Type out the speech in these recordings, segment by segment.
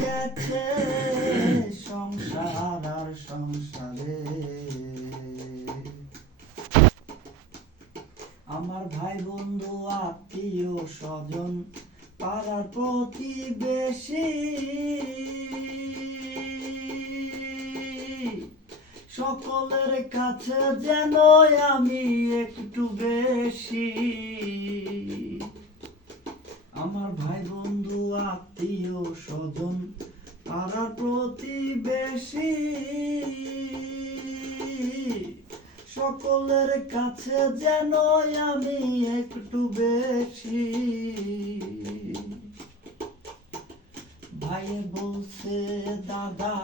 গেছে সংসার আর সংসারে। আমার ভাই বন্ধু আত্মীয় স্বজন পাড়ার প্রতিবেশী সকলের কাছে যেন আমি একটু বেশি। আমার ভাই বন্ধু আত্মীয় স্বজন পাড়ার প্রতিবেশী সকলের কাছে যেন আমি একটু বেশি। ভাইয়ে বলছে দাদা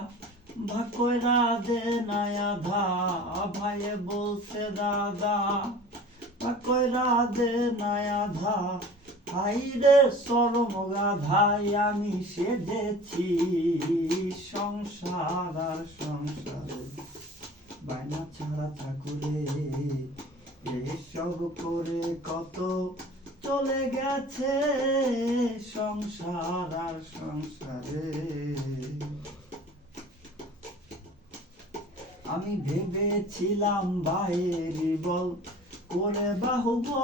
ভাগ কইরা দে না আধা, ভাইয়ে বলছে দাদা ভাগ কইরা দে না আধা। হাইরে চরম গাধাই আমি সেজেছি সংসার আর সংসারে। বায়না ছাড়া চাকুরে এসব করে কত চলে গেছে সংসার আর সংসারে। আমি ভেবেছিলাম ভাইয়ের বল করে বাহুবল,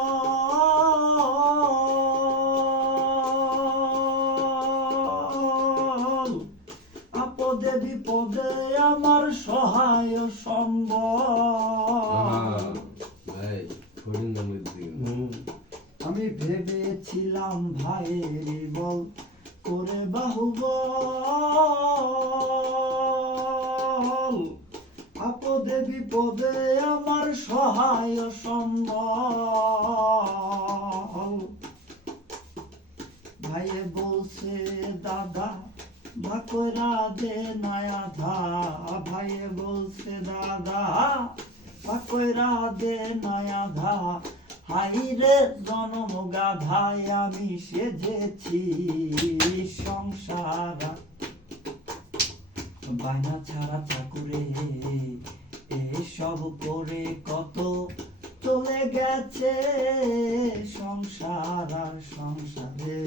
আপদে বিপদে আমার সহায় সম্বল। আমি ভেবেছিলাম ভাইয়ের বল করে বাহুবল, আপদে বিপদে আমার সহায় সম্বল। ভাইয়ে বলছে দাদা ভাগ কইরা দে না আধা, ভাইয়ে বলছে দাদা ভাগ কইরা দে না আধা। হাইরে জনম গাধাই আমি সেজেছি সংসার। বায়না ছাড়া চাকুরে এসব করে কত চলে গেছে সংসার আর সংসারে।